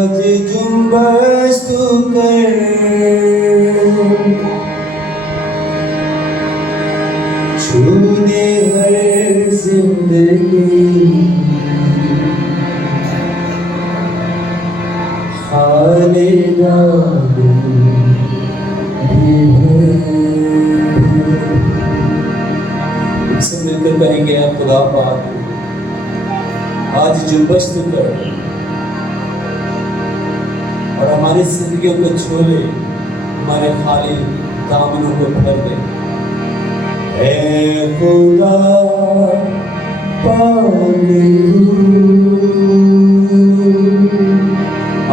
آج جنبش تو کر چھو دے ہر زندگی خالدہ سے مل کر کہیں گے خدا پاک آج جنبش تو کر اور ہماری زندگیوں کو چھو لے، ہمارے خالی دامنوں کو بھر دے۔ اے خدا پاک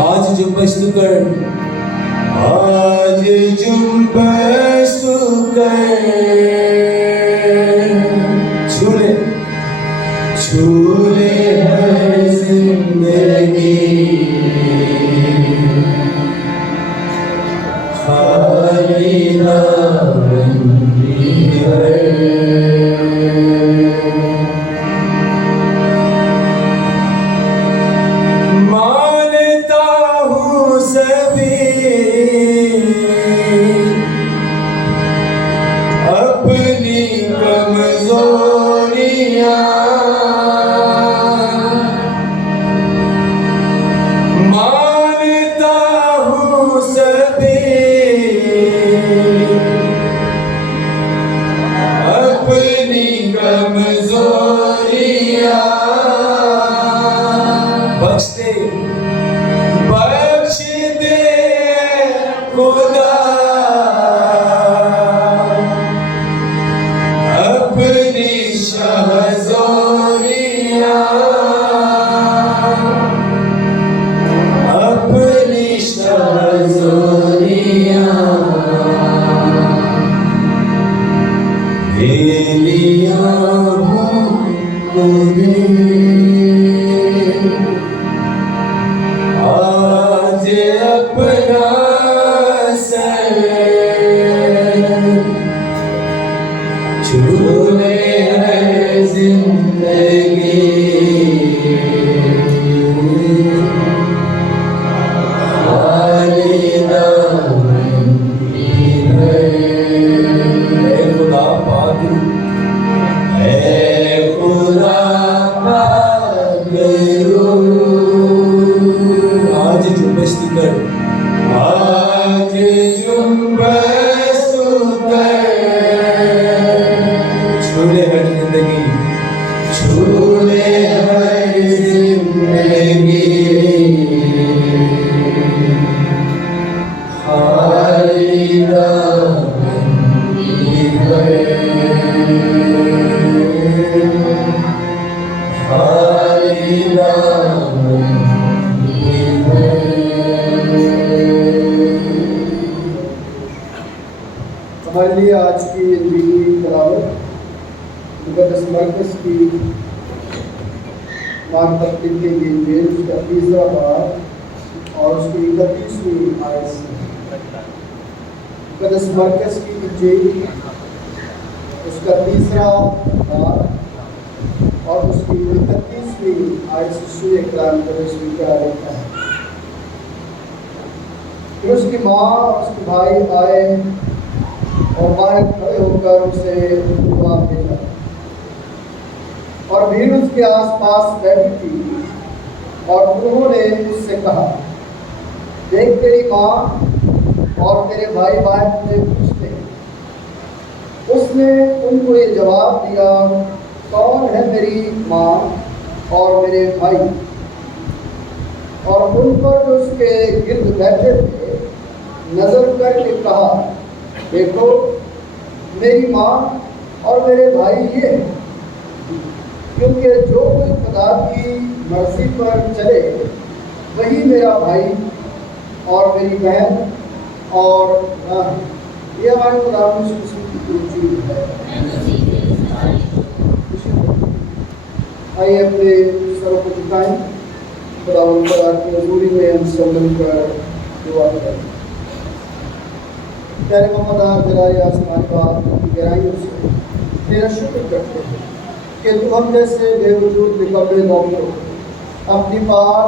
آج جنبش تو کر، آج جنبش تو کر، چھو لے ہر زندگی خالدہ بندی ہے۔ مانتا ہوں سبھی اپنی کمزوریاں، مانتا ہوں سبھی اپنی کمزوریاں، بخش دے خدا اپنی شہزوریاں، اپنی شہزوریاں دلیاں مجھے آج اپنا سر چھو لے ہر زندگی خالدہ بندی ہے۔ اے خدا پاک، اے خدا پاک آج جنبش تو کر، آج جنبش تو کر، چھو لے ہر زندگی، چھو لے ہر زندگی خالدہ بندی ہے، خالدہ بندی ہے۔ ہمارے لیے آج کی انجیلی تلاوت مقدس مرکز کی مارک تقریب کے یہ انجیل اس کا تیسرا باب اور اس کی 31ویں آیت سے۔ مقدس مرکز کی انجیل اس کا تیسرا باب اور اس کی 31ویں آیت سے سورہ کلام اس میں کیا لکھا ہے؟ پھر اس کی ماں اور اس کے بھائی آئے اور باہر کھڑے ہو کر اسے جواب دیتا، اور بھیڑ اس کے آس پاس بیٹھی تھی، اور انہوں نے اس سے کہا، دیکھ تیری ماں اور تیرے بھائی باہر تجھے پوچھتے ہیں۔ اس نے ان کو یہ جواب دیا، کون ہے میری ماں اور میرے بھائی؟ اور ان پر جو اس کے گرد بیٹھے تھے نظر کر کے کہا، دیکھو میری ماں اور میرے بھائی یہ ہیں، کیونکہ جو کوئی خدا کی مرضی پر چلے وہی میرا بھائی اور میری بہن اور ماں ہے۔ یہ ہمارے خدا کی چیز ہے۔ آئیے اپنے سروں کو جھکائیں، خدا کی حضوری میں ہم سب مل کر دعا کریں۔ پیارے محمد جلال آسمان پاک کی گہرائیوں سے تیرا شکر کرتے ہیں کہ تو ہم جیسے بے وجود نکمے مومنوں اپنی پاک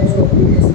130,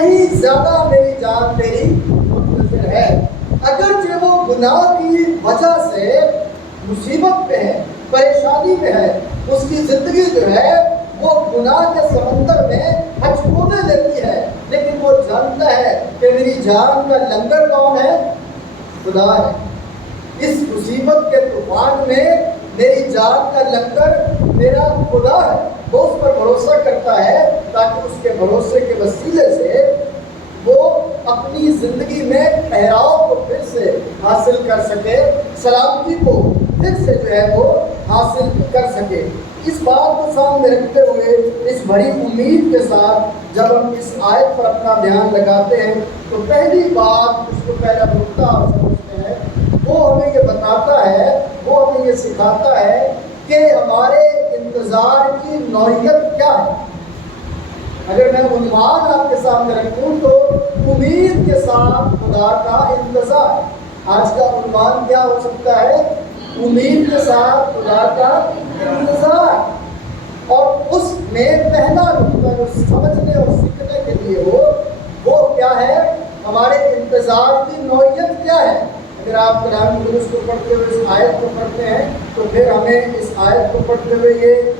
کہیں زیادہ میری جان تیری منتظر ہے۔ اگرچہ وہ گناہ کی وجہ سے مصیبت میں ہے، پریشانی میں ہے، اس کی زندگی جو ہے وہ گناہ کے سمندر میں ہچکونے لیتی ہے، لیکن وہ جانتا ہے کہ میری جان کا لنگر کون ہے؟ خدا ہے۔ اس مصیبت کے طوفان میں میری جان کا لنگر میرا خدا ہے۔ وہ اس پر بھروسہ کرتا ہے تاکہ اس کے بھروسے کے وسیلے سے وہ اپنی زندگی میں ٹھہراؤ کو پھر سے حاصل کر سکے، سلامتی کو پھر سے جو ہے وہ حاصل کر سکے۔ اس بات کو سامنے رکھتے ہوئے، اس بڑی امید کے ساتھ جب ہم اس آیت پر اپنا دھیان لگاتے ہیں تو پہلی بات، اس کو پہلا نقطہ آپ سمجھتے ہیں، وہ ہمیں یہ بتاتا ہے، وہ ہمیں یہ سکھاتا ہے کہ ہمارے انتظار کی نوعیت کیا ہے۔ اگر میں عنوان آپ کے سامنے رکھوں تو امید کے ساتھ خدا کا انتظار۔ آج کا عنوان کیا ہو سکتا ہے؟ امید کے ساتھ خدا کا انتظار۔ اور اس میں پہلا نقطہ جو سمجھنے اور سیکھنے کے لیے ہو وہ کیا ہے؟ ہمارے انتظار کی نوعیت کیا ہے۔ اگر آپ کلام مقدس کو پڑھتے ہوئے اس آیت کو پڑھتے ہیں تو پھر ہمیں اس آیت کو پڑھتے ہوئے یہ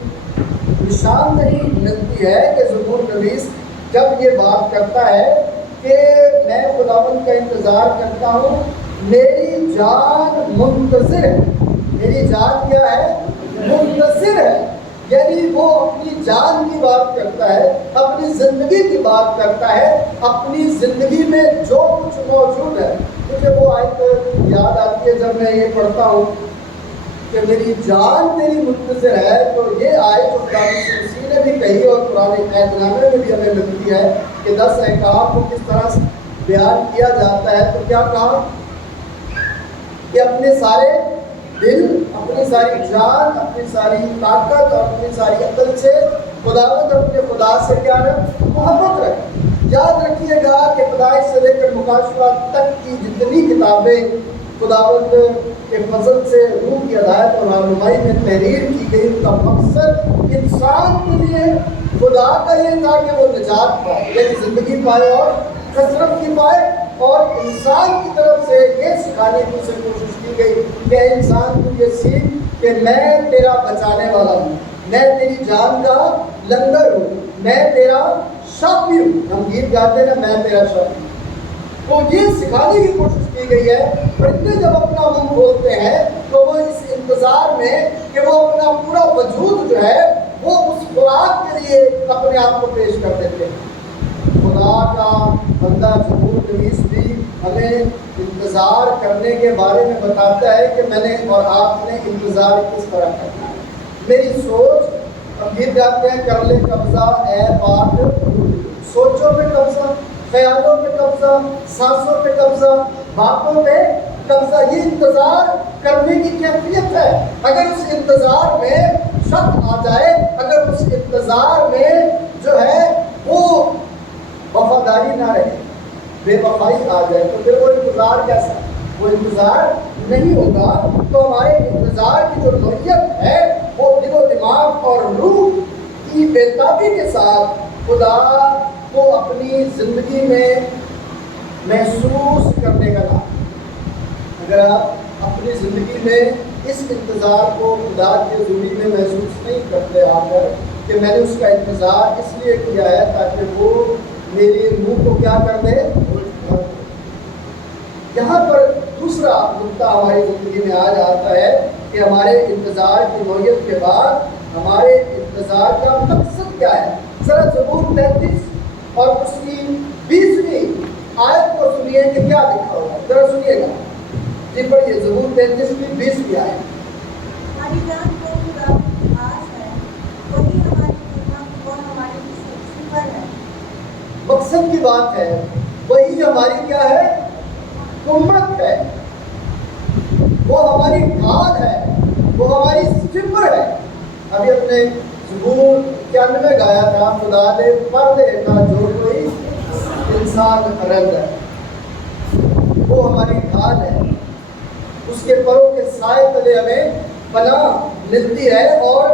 نشاندہی ملتی ہے کہ زبور نویس جب یہ بات کرتا ہے کہ میں خداوند کا انتظار کرتا ہوں، میری جان منتظر ہے۔ میری جان کیا ہے؟ منتظر ہے۔ یعنی وہ اپنی جان کی بات کرتا ہے، اپنی زندگی کی بات کرتا ہے، اپنی زندگی میں جو کچھ موجود ہے۔ مجھے وہ آیت یاد آتی ہے جب میں یہ پڑھتا ہوں کہ میری جان تیری منتظر ہے، تو یہ آیت جو مسیح نے بھی کہی اور قرآن عہد نامے میں بھی ہمیں ملتی ہے کہ 10 احکام کو کس طرح سے بیان کیا جاتا ہے۔ تو کیا کہا کہ اپنے سارے دل، اپنی ساری جان، اپنی ساری طاقت اور اپنی ساری عقل سے خداوند اپنے خدا سے کیا رکھ؟ محبت رکھ۔ یاد رکھیے گا کہ پیدائش سے لے کر مکاشفات تک کی جتنی کتابیں خداوند کے فضل سے روح کی ہدایت اور رہنمائی میں تحریر کی گئی، ان کا مقصد انسان کے لیے خدا کا یہ تھا کہ وہ نجات پائے، یعنی زندگی پائے اور کثرت کی پائے۔ اور انسان کی طرف سے یہ سکھانے کی اسے کوشش کی گئی کہ انسان کو یہ سیکھ کہ میں تیرا بچانے والا ہوں، میں تیری جان کا لنگر ہوں، میں تیرا شافی ہوں۔ ہم گیت گاتے ہیں نا، میں تیرا شافی ہوں۔ تو یہ سکھانے کی کوشش کی گئی ہے۔ فرشتے جب اپنا منہ کھولتے ہیں تو وہ اس انتظار میں کہ وہ اپنا پورا وجود جو ہے وہ اس خوراک کے لیے اپنے آپ کو پیش کر دیتے ہیں۔ خدا کا بندہ زبور نویس بھی ہمیں انتظار کرنے کے بارے میں بتاتا ہے کہ میں نے اور آپ نے انتظار کس طرح کرنا ہے۔ میری سوچ، ہم گیت گاتے ہیں، کر لے قبضہ اے پاک، سوچوں پہ قبضہ، خیالوں پہ قبضہ، سانسوں پہ قبضہ، باتوں پہ قبضہ۔ یہ انتظار کرنے کی کیفیت ہے۔ اگر اس انتظار میں شک آ جائے، اگر اس انتظار میں جو ہے وہ وفاداری نہ رہے، بے وفائی آ جائے، تو پھر وہ انتظار کیسا؟ وہ انتظار نہیں ہوگا۔ تو ہمارے انتظار کی جو نوعیت ہے وہ دل و دماغ اور روح کی بےتابی کے ساتھ خدا کو اپنی زندگی میں محسوس کرنے کا نام۔ اگر آپ اپنی زندگی میں اس انتظار کو خدا کے حضوری میں محسوس نہیں کرتے آ کر کہ میں نے اس کا انتظار اس لیے کیا ہے تاکہ وہ میرے منہ کو کیا کر دے۔ یہاں پر دوسرا نقطہ ہماری زندگی میں آ جاتا ہے کہ ہمارے انتظار کی نوعیت کے بعد ہمارے انتظار کا مقصد کیا ہے۔ ذرا زبور 33 اور اس کی 20ویں آیت کو سنیے کہ کیا لکھا ہوگا، ذرا سنیے گا جی، پڑھیے زبور 33 کی 20ویں آیت۔ ہماری جان کو خدا کی آس ہے، وہی ہماری خدمت اور ہماری سفر ہے۔ مقصد کی بات ہے، وہی ہماری کیا ہے؟ قوت ہے، وہ ہماری ڈھال ہے، وہ ہماری سفر ہے۔ ابھی اپنے زبور 91 گایا تھا، خدا نے پردے نہ جو کوئی انسان رنگ ہے۔ وہ ہماری ڈھال ہے، اس کے پروں کے سائے تلے ہمیں پناہ ملتی ہے۔ اور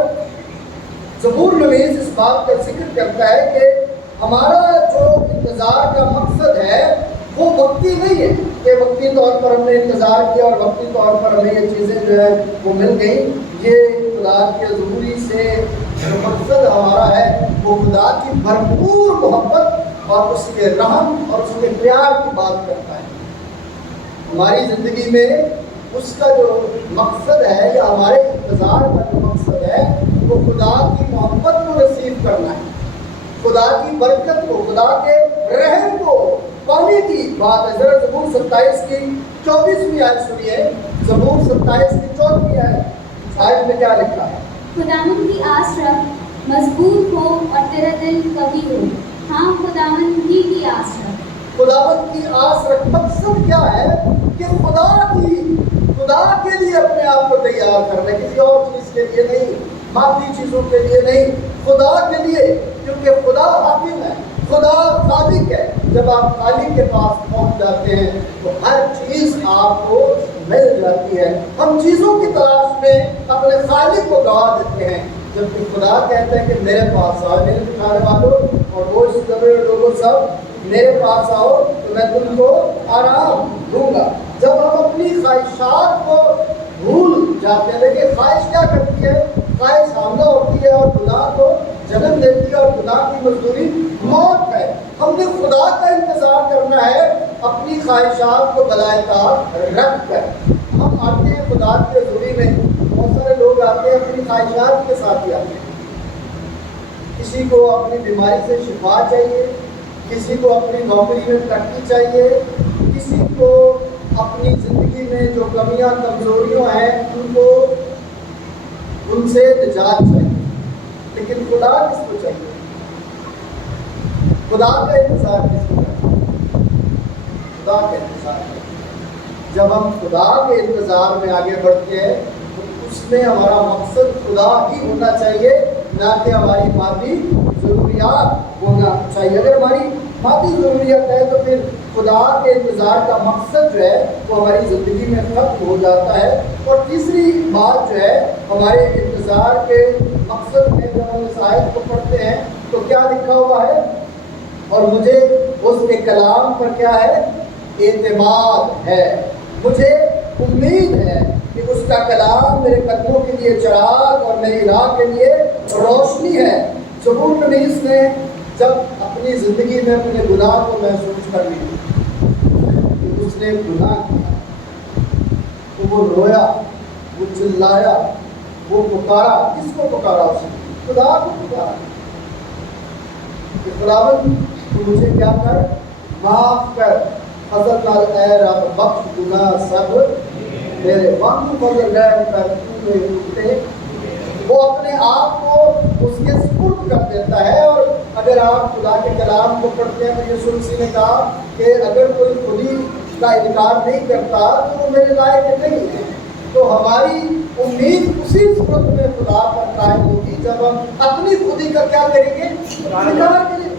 زبور نویس اس بات کا ذکر کرتا ہے کہ ہمارا جو انتظار کا مقصد ہے وہ وقتی نہیں ہے کہ وقتی طور پر ہم نے انتظار کیا اور وقتی طور پر ہمیں یہ چیزیں جو ہے وہ مل گئیں. یہ خدا کے ظہوری سے جو مقصد ہمارا ہے وہ خدا کی بھرپور محبت اور اس کے رحم اور اس کے پیار کی بات کرتا ہے. ہماری زندگی میں اس کا جو مقصد ہے یا ہمارے انتظار کا جو مقصد ہے وہ خدا کی محبت کو رسیو کرنا ہے, خدا کی برکت کو, خدا کے رحم کو پانے کی بات ہے. ذرا زبور 27 کی 24ویں آیت سنیے. زبور 27 کی 24ویں آیت میں کیا لکھا ہے؟ خداوند کی آس رکھ, مضبوط ہو اور تیرا دل قوی ہو. ہاں خداوند ہی کی آس رکھ. خداوند کی آس رکھ. مقصد کیا ہے کہ خدا کے لیے اپنے آپ کو تیار کرنا, کسی اور چیز کے لیے نہیں, مادی چیزوں کے لیے نہیں, خدا کے لیے. کیونکہ خدا حاکم ہے, خدا خالق ہے. جب آپ خالق کے پاس پہنچ جاتے ہیں تو ہر چیز آپ کو مل جاتی ہے. ہم چیزوں کی تلاش میں اپنے خالق کو گوا دیتے ہیں, جبکہ خدا کہتا ہے کہ میرے پاس آؤ میرے دکھانے والوں اور وہ اس طرح لوگوں سب میرے پاس آؤ تو میں تم کو آرام دوں گا. جب ہم اپنی خواہشات کو بھول جاتے ہیں, دیکھیں خواہش کیا کرتی ہے, خواہش حاملہ ہوتی ہے اور گناہ کو جنم دیتی ہے اور گناہ کی مزدوری موت ہے. ہم نے خدا کا انتظار کرنا ہے اپنی خواہشات کو بلائے طاق رکھ کر. ہم آتے ہیں خدا کی حضوری میں, بہت سارے لوگ آتے ہیں اپنی خواہشات کے ساتھ ہی آتے ہیں. کسی کو اپنی بیماری سے شفا چاہیے, کسی کو اپنی نوکری میں ترقی چاہیے, کسی کو اپنی زندگی میں جو کمیاں کمزوریاں ہیں ان سے نجات چاہیے. لیکن خدا کس کو چاہیے؟ خدا کا انتظار کس کو کرنا؟ خدا کا انتظار. جب ہم خدا کے انتظار میں آگے بڑھتے ہیں تو اس میں ہمارا مقصد خدا ہی ہونا چاہیے, نہ کہ ہماری مادی ضروریات ہونا چاہیے. اگر ہماری مادی ضروریات ہے تو پھر خدا کے انتظار کا مقصد جو ہے وہ ہماری زندگی میں ختم ہو جاتا ہے. اور تیسری بات جو ہے ہمارے انتظار کے مقصد میں جب ہم اس آیت کو پڑھتے ہیں تو کیا لکھا ہوا ہے, اور مجھے اس کے کلام پر کیا ہے, اعتماد ہے, مجھے امید ہے کہ اس کا کلام میرے قدموں کے لیے چراغ اور میری راہ کے لیے روشنی ہے. زبور نویس نے جب اپنی زندگی میں اپنے گناہ کو محسوس کر لی کہ اس نے گناہ کیا تو وہ رویا, وہ چلایا, وہ پکارا. کس کو پکارا؟ اس نے خدا کو پکارا کہ خداوند تو مجھے کیا کر, معاف کر, فضل نال اے رب بخش گناہ سب میرے, وقت فضل رحم کر تو میرے اٹھتے. وہ اپنے آپ کو اس کے سپرد کر دیتا ہے. اور اگر آپ خدا کے کلام کو پڑھتے ہیں تو یسوع مسیح نے کہا کہ اگر کوئی خودی کا انکار نہیں کرتا تو وہ میرے لائق نہیں ہے. تو ہماری امید اسی صورت میں خدا پر قائم ہوگی جب ہم اپنی خودی کا کیا کریں گے, انکار کریں گے.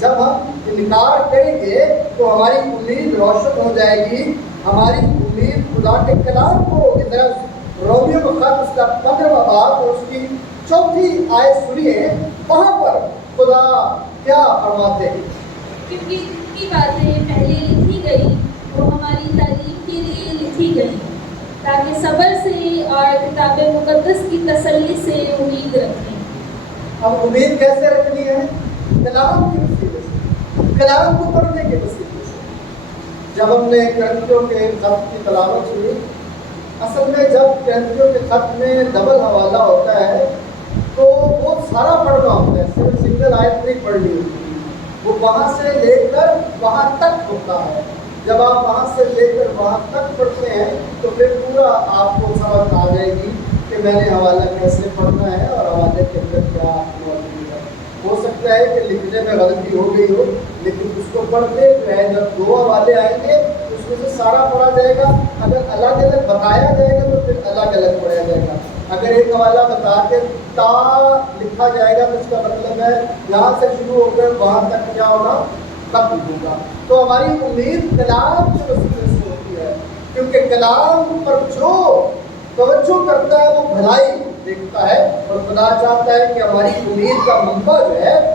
جب ہم انکار کریں گے تو ہماری امید روشن ہو جائے گی. ہماری امید خدا کے کلام کو ہوگی. ذرا رومیو کا خط اس کا 15واں باب اور اس کی 4تھی آیت سنیے, وہاں پر خدا کیا فرماتے ہیں. کیونکہ جتنی باتیں پہلے لکھی گئی وہ ہماری تعلیم کے لیے لکھی گئی تاکہ صبر سے اور کتاب مقدس کی تسلی سے امید رکھیں. اب امید کیسے رکھنی ہے؟ کلام کی وسیلے سے, کلام کو پڑھنے کے وسیلے سے. جب ہم نے کرنتھیوں کے خط کی تلاوت سنی, اصل میں جب کرنتھیوں کے خط میں ڈبل حوالہ ہوتا ہے تو وہ سارا پڑھنا ہوتا ہے, صرف سنگل آیت نہیں پڑھنی ہوتی. وہ وہاں سے لے کر وہاں تک ہوتا ہے. جب آپ وہاں سے لے کر وہاں تک پڑھتے ہیں تو پھر پورا آپ کو سمجھ آ جائے گی کہ میں نے حوالہ کیسے پڑھنا ہے اور حوالے کے اندر کیا موجود ہے. ہو سکتا ہے کہ لکھنے میں غلطی ہو گئی ہو, لیکن اس کو پڑھتے جو ہے جب 2 حوالے آئیں گے تو اس میں سے سارا پڑھا جائے گا. اگر الگ الگ بتایا جائے گا تو پھر الگ الگ پڑھا جائے گا. اگر ایک حوالہ بتا کے تا لکھا جائے گا تو اس کا مطلب ہے یہاں سے شروع ہو کر وہاں تک کیا ہوگا, ختم ہوگا. تو ہماری امید کلام کے وسیلے سے ہوتی ہے, کیونکہ کلام پر جو توجہ کرتا ہے وہ بھلائی دیکھتا ہے. اور خدا چاہتا ہے کہ ہماری امید کا منبع جو ہے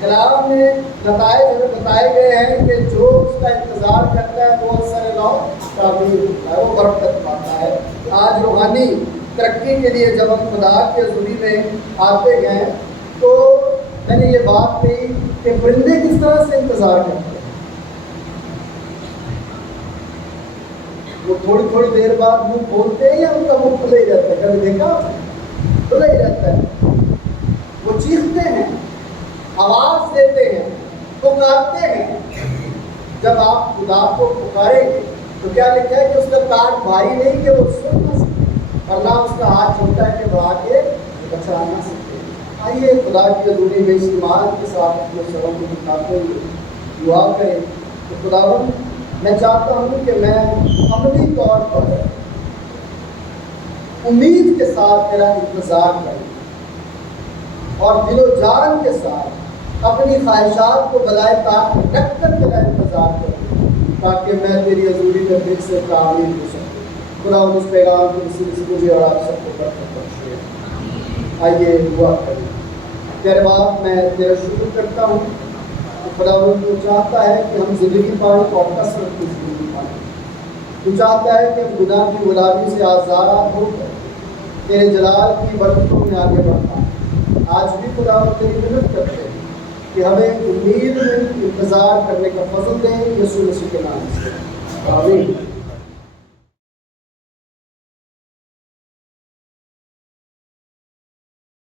کلام میں نتائج ہمیں بتائے گئے ہیں کہ جو اس کا انتظار کرتا ہے وہ اثر نو تعبیر ہوتا ہے، وہ برکت پاتا ہے۔ آج روحانی ترقی کے لیے جب ہم خدا کے حضوری میں آتے گئے تو میں نے یہ بات کہی کہ پرندے کس طرح سے انتظار کرتے ہیں، وہ تھوڑی تھوڑی دیر بعد منہ کھولتے ہیں یا ان کا منہ کھلا ہی رہتا ہے؟ کبھی دیکھا کھلا ہی رہتا ہے؟ وہ چیختے ہیں، آواز دیتے ہیں، پکارتے ہیں۔ جب آپ خدا کو پکاریں گے تو کیا لکھا ہے کہ اس کا کان بھاری نہیں کہ وہ سن نہ سکے، اور نہ اس کا ہاتھ چھوٹا ہے کہ وہ آگے بچا نہ سکے۔ آئیے خدا کی حضوری میں اس ایمان کے ساتھ اپنے سروں کو دکھاتے ہوئے دعا کریں کہ خداوند میں چاہتا ہوں کہ میں عملی طور پر امید کے ساتھ تیرا انتظار کروں اور دل و جان کے ساتھ اپنی خواہشات کو بلائے طاقت رکھ کر تیرا انتظار کروں تاکہ میں تیری حضوری میں پھر سے تعمیر ہو سکوں۔ خداوند اس پیغام کی وسیلے سے مجھے اور آپ سب کو برکت بخشے۔ آئیے دعا کریں۔ تیرے باپ میں تیرا شکر کرتا ہوں کہ خداوند تو چاہتا ہے کہ ہم زندگی پائیں اور کثرت کی زندگی پائیں۔ تو چاہتا ہے کہ ہم گناہ کی غلامی سے آزاد ہو کر تیرے جلال کی برکتوں میں آگے بڑھتا ہے۔ آج بھی خداوند تیری مدد کرتے ہیں کہ ہمیں امید میں انتظار کرنے کا فضل دیں، یسوع مسیح کے نام سے آمین۔